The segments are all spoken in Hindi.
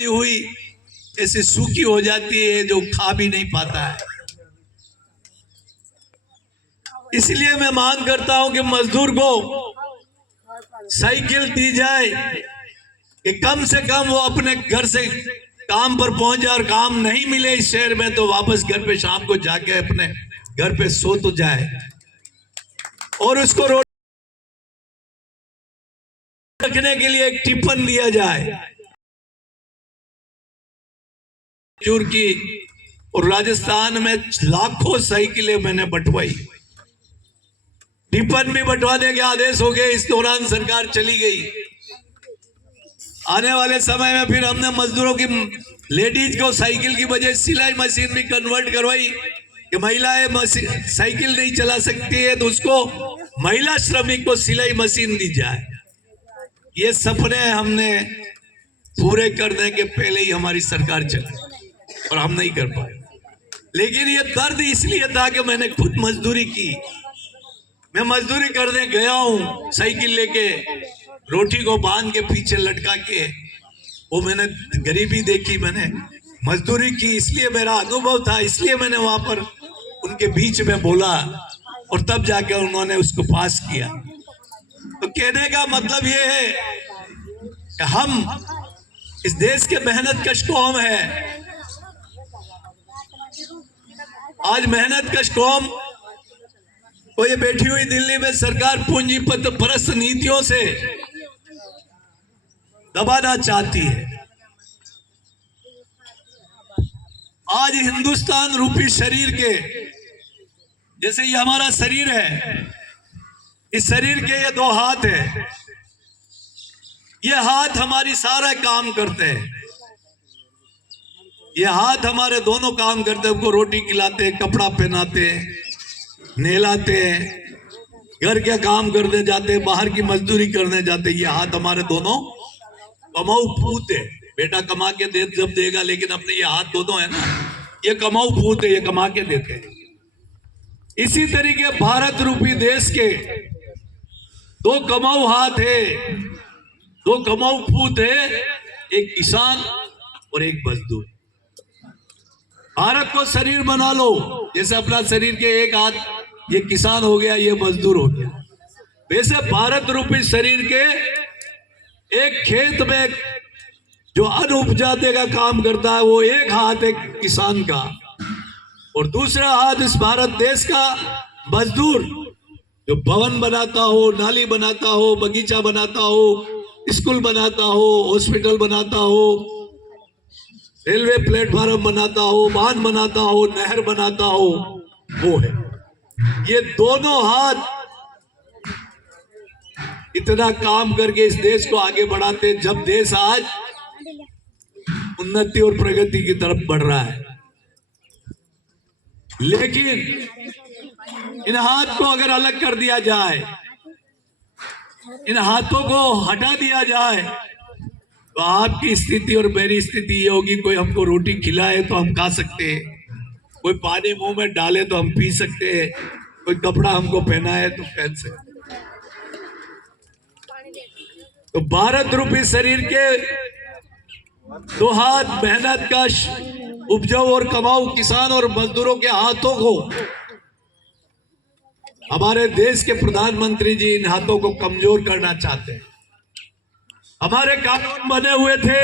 हुई ऐसे सूखी हो जाती है जो खा भी नहीं पाता है। इसलिए मैं मांग करता हूं कि मजदूर को साइकिल दी जाए कि कम से कम वो अपने घर से काम पर पहुंच जाए, और काम नहीं मिले इस शहर में तो वापस घर पे शाम को जाके अपने घर पे सो तो जाए, और उसको रोटी रखने के लिए एक टिफिन दिया जाए। मजदूर की और राजस्थान में लाखों साइकिलें मैंने बंटवाई, टिफिन भी बंटवाने के आदेश हो गए। इस दौरान सरकार चली गई। आने वाले समय में फिर हमने मजदूरों की लेडीज को साइकिल की बजाय सिलाई मशीन भी कन्वर्ट करवाई कि महिलाएं साइकिल नहीं चला सकती है तो उसको महिला श्रमिक को सिलाई मशीन दी जाए। ये सपने हमने पूरे करने के पहले ही हमारी सरकार चली और हम नहीं कर पाए। लेकिन ये दर्द इसलिए था कि मैंने खुद मजदूरी की। मैं मजदूरी करने गया हूं साइकिल लेके, रोटी को बांध के पीछे लटका के, वो मैंने गरीबी देखी, मैंने मजदूरी की, इसलिए मेरा अनुभव था, इसलिए मैंने वहां पर उनके बीच में बोला और तब जाके उन्होंने उसको पास किया। तो कहने का मतलब ये है कि हम इस देश के मेहनत कश कौम है। आज मेहनत कश कौम को ये बैठी हुई दिल्ली में सरकार पूंजीपति परस्त नीतियों से दबाना चाहती है। आज हिंदुस्तान रूपी शरीर के, जैसे ये हमारा शरीर है, इस शरीर के ये दो हाथ है, ये हाथ हमारी सारा काम करते हैं। ये हाथ हमारे दोनों काम करते हैं, हमको रोटी खिलाते हैं, कपड़ा पहनाते हैं, नहलाते हैं, घर के काम करने जाते हैं, बाहर की मजदूरी करने जाते हैं। ये हाथ हमारे दोनों कमाऊ पूत है। बेटा कमा के दे जब देगा, लेकिन अपने ये हाथ दोनों है ना, ये कमाऊ पूत है, ये कमा के देते हैं। इसी तरीके भारत रूपी देश के दो कमाऊ हाथ है, दो कमाऊ पूत है, एक किसान और एक मजदूर। भारत को शरीर बना लो, जैसे अपना शरीर के एक हाथ ये किसान हो गया, ये मजदूर हो गया, वैसे भारत रूपी शरीर के एक खेत में जो अन्न उपजाने का काम करता है वो एक हाथ है किसान का, और दूसरा हाथ इस भारत देश का मजदूर जो भवन बनाता हो, नाली बनाता हो, बगीचा बनाता हो, स्कूल बनाता हो, हॉस्पिटल बनाता हो, रेलवे प्लेटफॉर्म बनाता हो, बांध बनाता हो, नहर बनाता हो, वो है। ये दोनों हाथ इतना काम करके इस देश को आगे बढ़ाते, जब देश आज उन्नति और प्रगति की तरफ बढ़ रहा है। लेकिन इन हाथ को अगर अलग कर दिया जाए, इन हाथों को हटा दिया जाए, तो आपकी स्थिति और मेरी स्थिति ये होगी, कोई हमको रोटी खिलाए तो हम खा सकते हैं, कोई पानी मुंह में डाले तो हम पी सकते हैं, कोई कपड़ा हमको पहनाए तो पहन सकते हैं। तो भारत रूपी शरीर के दो हाथ मेहनत कश उपजाऊ और कमाऊ किसान और मजदूरों के हाथों को हमारे देश के प्रधानमंत्री जी इन हाथों को कमजोर करना चाहते हैं। हमारे कानून बने हुए थे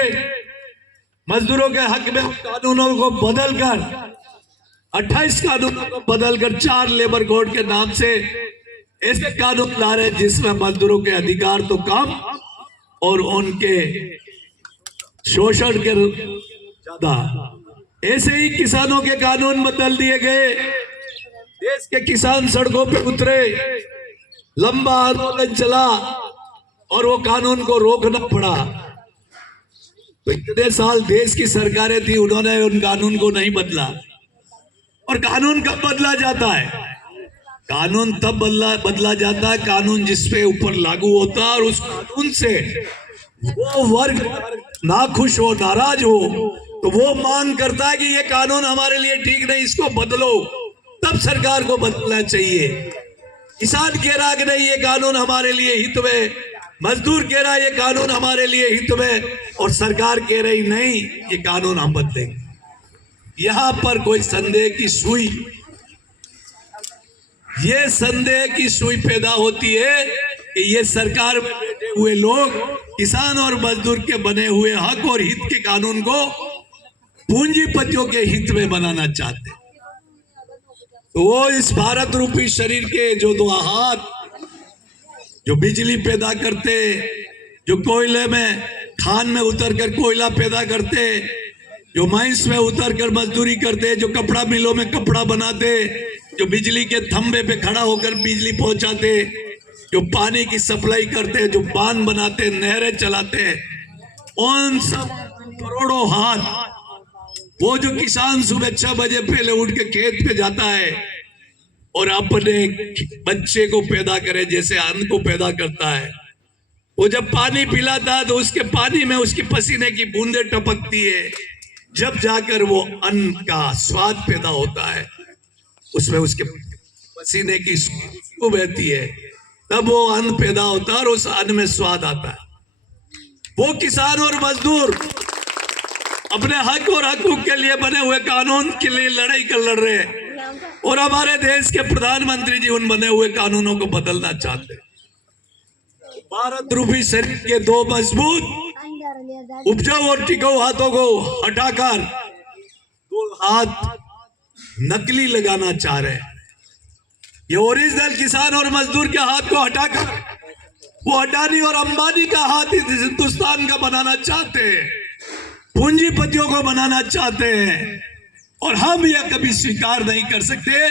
मजदूरों के हक में, उन कानूनों को बदलकर 28 कानूनों को बदलकर 4 लेबर कोड के नाम से ऐसे कानून ला रहे जिसमें मजदूरों के अधिकार तो कम और उनके शोषण के ज्यादा। ऐसे ही किसानों के कानून बदल दिए गए, देश के किसान सड़कों पे उतरे, लंबा आंदोलन चला और वो कानून को रोकना पड़ा। तो इतने साल देश की सरकारें थी, उन्होंने उन कानून को नहीं बदला। और कानून कब बदला जाता है? कानून तब बदला जाता है कानून जिसपे ऊपर लागू होता है और उस कानून से वो वर्ग नाखुश हो, नाराज हो, तो वो मांग करता है कि ये कानून हमारे लिए ठीक नहीं, इसको बदलो। तब सरकार को बदलना चाहिए। किसान कह रहा कि नहीं, ये कानून हमारे लिए हित में, मजदूर कह रहा है ये कानून हमारे लिए हित में, और सरकार कह रही नहीं ये कानून हम बदलेंगे। यहां पर कोई संदेह की सुई, ये संदेह की सुई पैदा होती है कि ये सरकार में बैठे हुए लोग किसान और मजदूर के बने हुए हक और हित के कानून को पूंजीपतियों के हित में बनाना चाहते। तो वो इस भारत रूपी शरीर के जो दो हाथ, जो बिजली पैदा करते, जो कोयले में खान में उतरकर कोयला पैदा करते, जो माइंस में उतरकर मजदूरी करते, जो कपड़ा मिलों में कपड़ा बनाते, जो बिजली के खंभे पे खड़ा होकर बिजली पहुंचाते, जो पानी की सप्लाई करते, जो बांध बनाते, नहरें चलाते, उन सब करोड़ों हाथ, वो जो किसान सुबह 6 बजे पहले उठ के खेत पे जाता है और अपने बच्चे को पैदा करे जैसे अन्न को पैदा करता है, वो जब पानी पिलाता है तो उसके पानी में उसकी पसीने की बूंदें टपकती है, जब जाकर वो अन्न का स्वाद पैदा होता है, उसमें उसके पसीने की खुशबू बहती है, तब वो अन्न पैदा होता है और उस अन्न में स्वाद आता है। वो किसान और मजदूर अपने हक और हकूक के लिए बने हुए कानून के लिए लड़ाई कर लड़ रहे हैं, और हमारे देश के प्रधानमंत्री जी उन बने हुए कानूनों को बदलना चाहते हैं। भारत रूपी शरीर के दो मजबूत उपजाऊ और टिकाऊ हाथों को हटाकर दो हाथ नकली लगाना चाह रहे हैं। ये ओरिजिनल किसान और मजदूर के हाथ को हटाकर वो अडानी और अंबानी का हाथ इस हिंदुस्तान का बनाना चाहते हैं, पूंजीपतियों को बनाना चाहते हैं, और हम यह कभी स्वीकार नहीं कर सकते।